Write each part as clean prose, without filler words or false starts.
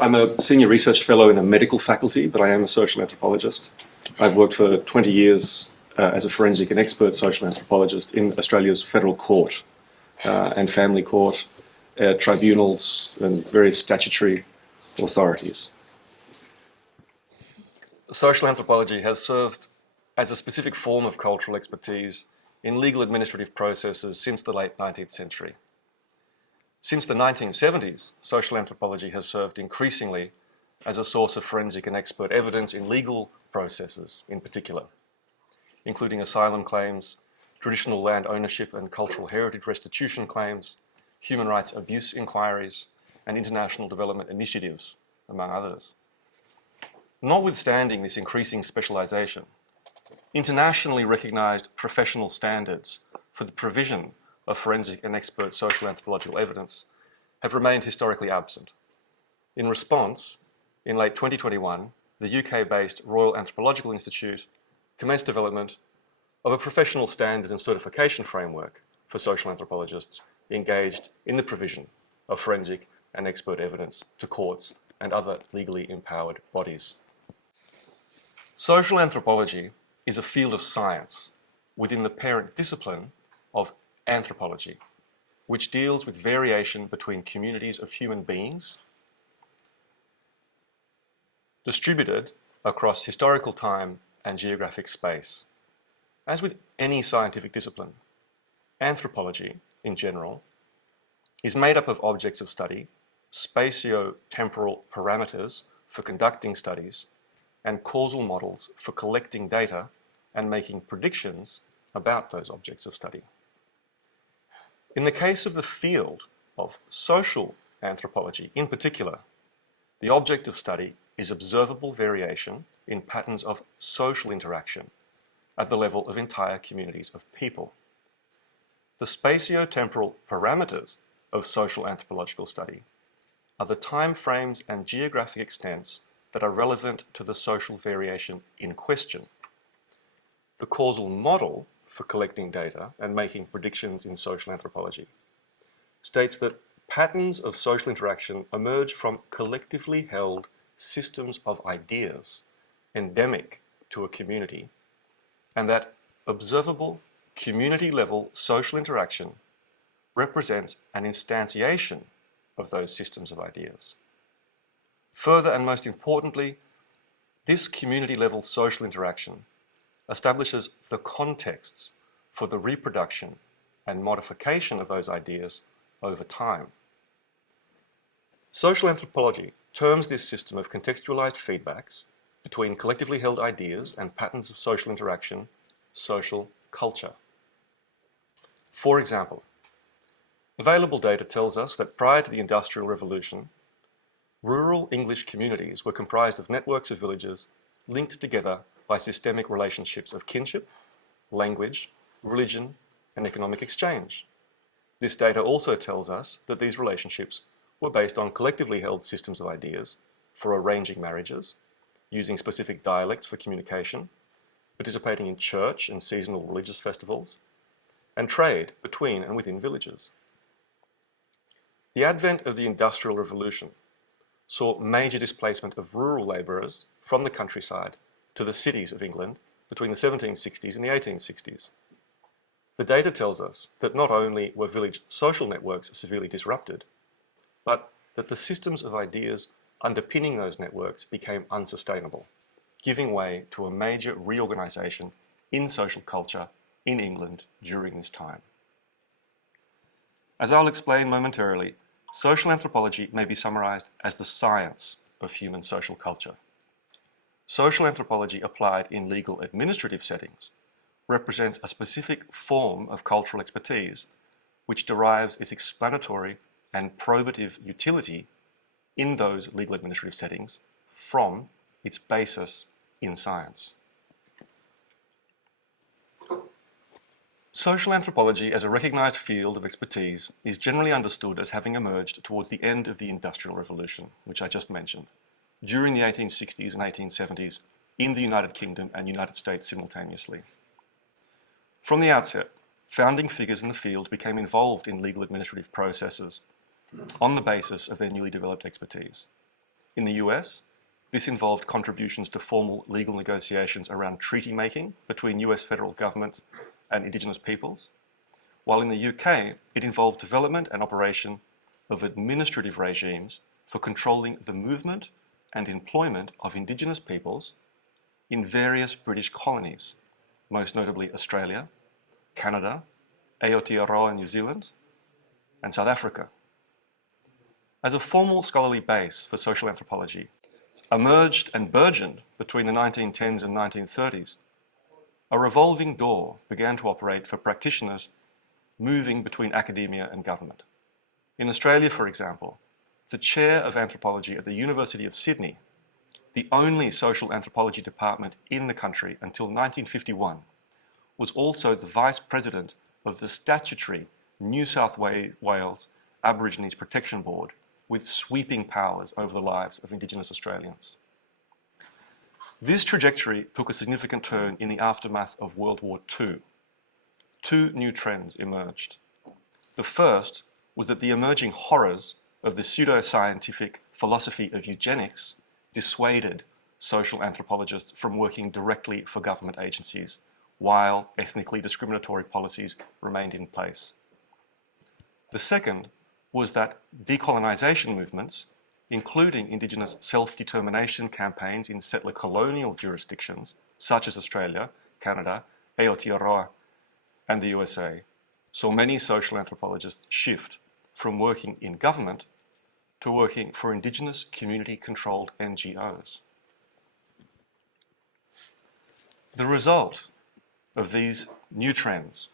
I'm a senior research fellow in a medical faculty, but I am a social anthropologist. I've worked for 20 years as a forensic and expert social anthropologist in Australia's federal court and family court, tribunals and various statutory authorities. Social anthropology has served as a specific form of cultural expertise in legal administrative processes since the late 19th century. Since the 1970s, social anthropology has served increasingly as a source of forensic and expert evidence in legal processes in particular, including asylum claims, traditional land ownership and cultural heritage restitution claims, human rights abuse inquiries, and international development initiatives, among others. Notwithstanding this increasing specialization, internationally recognized professional standards for the provision of forensic and expert social anthropological evidence have remained historically absent. In response, in late 2021, the UK-based Royal Anthropological Institute commenced development of a professional standards and certification framework for social anthropologists engaged in the provision of forensic and expert evidence to courts and other legally empowered bodies. Social anthropology is a field of science within the parent discipline of anthropology, which deals with variation between communities of human beings distributed across historical time and geographic space. As with any scientific discipline, anthropology, in general, is made up of objects of study, spatio-temporal parameters for conducting studies, and causal models for collecting data and making predictions about those objects of study. In the case of the field of social anthropology in particular, the object of study is observable variation in patterns of social interaction at the level of entire communities of people. The spatio-temporal parameters of social anthropological study are the time frames and geographic extents that are relevant to the social variation in question. The causal model for collecting data and making predictions in social anthropology states that patterns of social interaction emerge from collectively held systems of ideas endemic to a community, and that observable community-level social interaction represents an instantiation of those systems of ideas. Further, and most importantly, this community-level social interaction establishes the contexts for the reproduction and modification of those ideas over time. Social anthropology terms this system of contextualized feedbacks between collectively held ideas and patterns of social interaction social culture. For example, available data tells us that prior to the Industrial Revolution, rural English communities were comprised of networks of villages linked together by systemic relationships of kinship, language, religion, and economic exchange. This data also tells us that these relationships were based on collectively held systems of ideas for arranging marriages, using specific dialects for communication, participating in church and seasonal religious festivals, and trade between and within villages. The advent of the Industrial Revolution saw major displacement of rural labourers from the countryside to the cities of England between the 1760s and the 1860s. The data tells us that not only were village social networks severely disrupted, but that the systems of ideas underpinning those networks became unsustainable, giving way to a major reorganisation in social culture in England during this time. As I'll explain momentarily, social anthropology may be summarised as the science of human social culture. Social anthropology applied in legal administrative settings represents a specific form of cultural expertise which derives its explanatory and probative utility in those legal administrative settings from its basis in science. Social anthropology as a recognised field of expertise is generally understood as having emerged towards the end of the Industrial Revolution, which I just mentioned, during the 1860s and 1870s in the United Kingdom and United States simultaneously. From the outset, founding figures in the field became involved in legal administrative processes on the basis of their newly developed expertise. In the US, this involved contributions to formal legal negotiations around treaty making between US federal governments and Indigenous peoples, while in the UK, it involved development and operation of administrative regimes for controlling the movement and employment of Indigenous peoples in various British colonies, most notably Australia, Canada, Aotearoa New Zealand, and South Africa. As a formal scholarly base for social anthropology, emerged and burgeoned between the 1910s and 1930s, a revolving door began to operate for practitioners moving between academia and government. In Australia, for example, the chair of anthropology at the University of Sydney, the only social anthropology department in the country until 1951, was also the vice president of the statutory New South Wales Aborigines Protection Board, with sweeping powers over the lives of Indigenous Australians. This trajectory took a significant turn in the aftermath of World War II. Two new trends emerged. The first was that the emerging horrors of the pseudoscientific philosophy of eugenics dissuaded social anthropologists from working directly for government agencies while ethnically discriminatory policies remained in place. The second was that decolonisation movements, including Indigenous self-determination campaigns in settler colonial jurisdictions, such as Australia, Canada, Aotearoa, and the USA, saw many social anthropologists shift from working in government to working for Indigenous community-controlled NGOs. The result of these new trends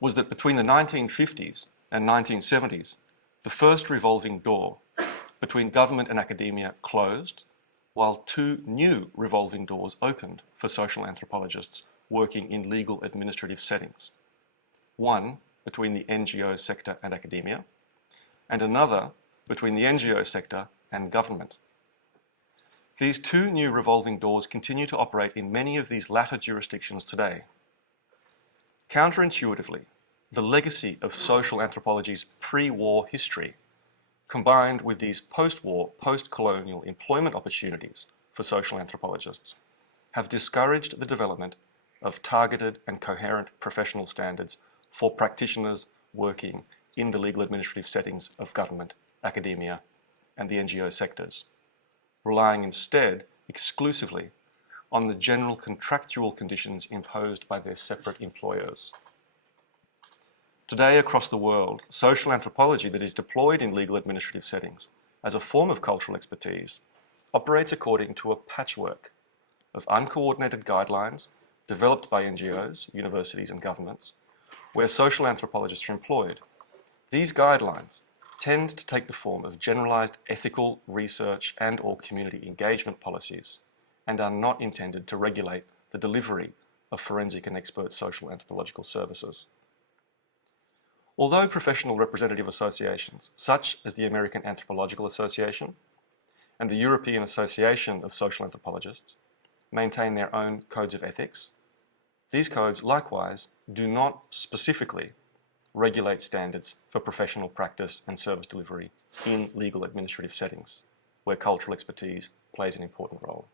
was that between the 1950s and 1970s, the first revolving door between government and academia closed, while two new revolving doors opened for social anthropologists working in legal administrative settings. One between the NGO sector and academia, and another between the NGO sector and government. These two new revolving doors continue to operate in many of these latter jurisdictions today. Counterintuitively, the legacy of social anthropology's pre-war history, combined with these post-war, post-colonial employment opportunities for social anthropologists, have discouraged the development of targeted and coherent professional standards for practitioners working in the legal administrative settings of government, academia, and the NGO sectors, relying instead exclusively on the general contractual conditions imposed by their separate employers. Today, across the world, social anthropology that is deployed in legal administrative settings as a form of cultural expertise operates according to a patchwork of uncoordinated guidelines developed by NGOs, universities, and governments, where social anthropologists are employed. These guidelines tend to take the form of generalized ethical research and/or community engagement policies and are not intended to regulate the delivery of forensic and expert social anthropological services. Although professional representative associations, such as the American Anthropological Association and the European Association of Social Anthropologists, maintain their own codes of ethics, these codes likewise do not specifically regulate standards for professional practice and service delivery in legal administrative settings, where cultural expertise plays an important role.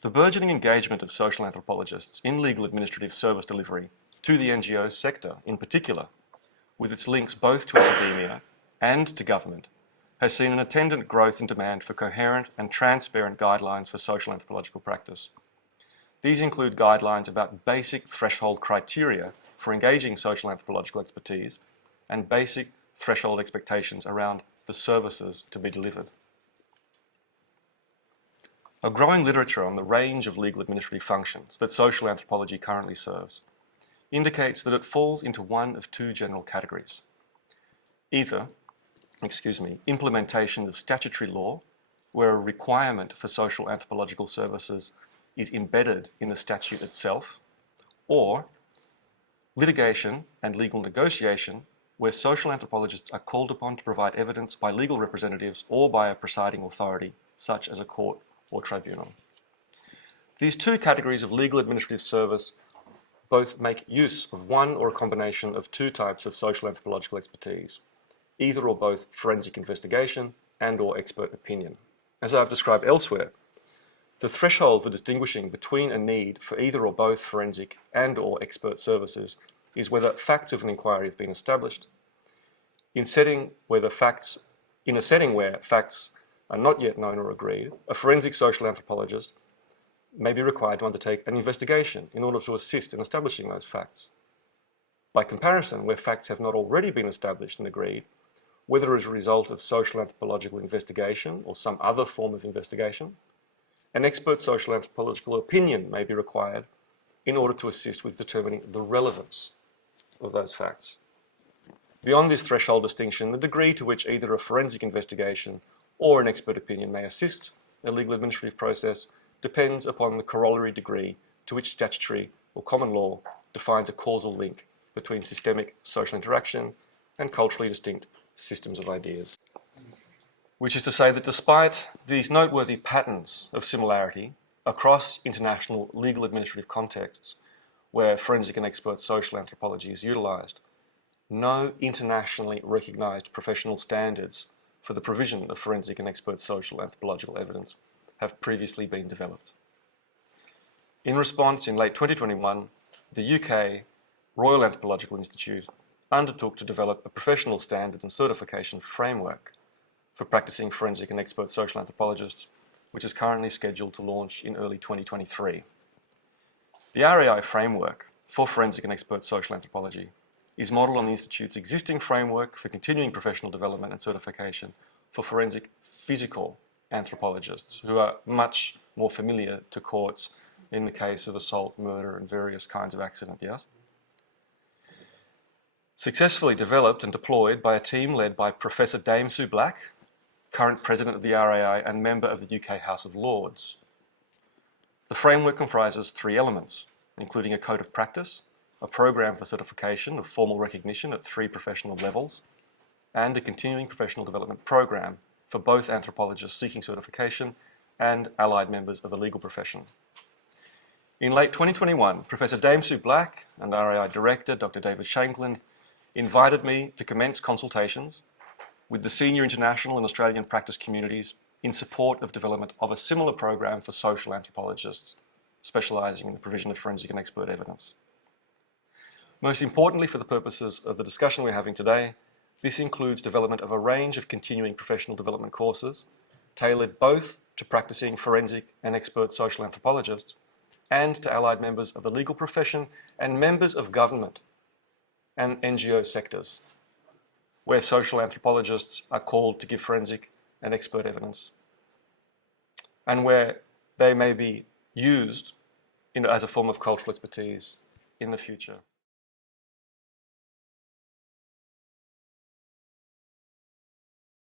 The burgeoning engagement of social anthropologists in legal administrative service delivery to the NGO sector in particular, with its links both to academia and to government, has seen an attendant growth in demand for coherent and transparent guidelines for social anthropological practice. These include guidelines about basic threshold criteria for engaging social anthropological expertise and basic threshold expectations around the services to be delivered. A growing literature on the range of legal administrative functions that social anthropology currently serves indicates that it falls into one of two general categories. Either, implementation of statutory law, where a requirement for social anthropological services is embedded in the statute itself, or litigation and legal negotiation, where social anthropologists are called upon to provide evidence by legal representatives or by a presiding authority, such as a court or tribunal. These two categories of legal administrative service both make use of one or a combination of two types of social anthropological expertise, either or both forensic investigation and or expert opinion. As I've described elsewhere, the threshold for distinguishing between a need for either or both forensic and or expert services is whether facts of an inquiry have been established. In a setting where facts are not yet known or agreed, a forensic social anthropologist may be required to undertake an investigation in order to assist in establishing those facts. By comparison, where facts have not already been established and agreed, whether as a result of social anthropological investigation or some other form of investigation, an expert social anthropological opinion may be required in order to assist with determining the relevance of those facts. Beyond this threshold distinction, the degree to which either a forensic investigation or an expert opinion may assist a legal administrative process depends upon the corollary degree to which statutory or common law defines a causal link between systemic social interaction and culturally distinct systems of ideas. Which is to say that despite these noteworthy patterns of similarity across international legal administrative contexts where forensic and expert social anthropology is utilised, no internationally recognised professional standards for the provision of forensic and expert social anthropological evidence have previously been developed. In response, in late 2021, the UK Royal Anthropological Institute undertook to develop a professional standards and certification framework for practicing forensic and expert social anthropologists, which is currently scheduled to launch in early 2023. The RAI framework for forensic and expert social anthropology is modelled on the Institute's existing framework for continuing professional development and certification for forensic physical anthropologists, who are much more familiar to courts in the case of assault, murder, and various kinds of accident, yes? Successfully developed and deployed by a team led by Professor Dame Sue Black, current President of the RAI and member of the UK House of Lords. The framework comprises 3 elements, including a code of practice, a program for certification of formal recognition at 3 professional levels, and a continuing professional development program for both anthropologists seeking certification and allied members of the legal profession. In late 2021, Professor Dame Sue Black and RAI Director Dr. David Shankland invited me to commence consultations with the senior international and Australian practice communities in support of development of a similar program for social anthropologists specialising in the provision of forensic and expert evidence. Most importantly, for the purposes of the discussion we're having today, this includes development of a range of continuing professional development courses tailored both to practicing forensic and expert social anthropologists and to allied members of the legal profession and members of government and NGO sectors, where social anthropologists are called to give forensic and expert evidence, and where they may be used as a form of cultural expertise in the future.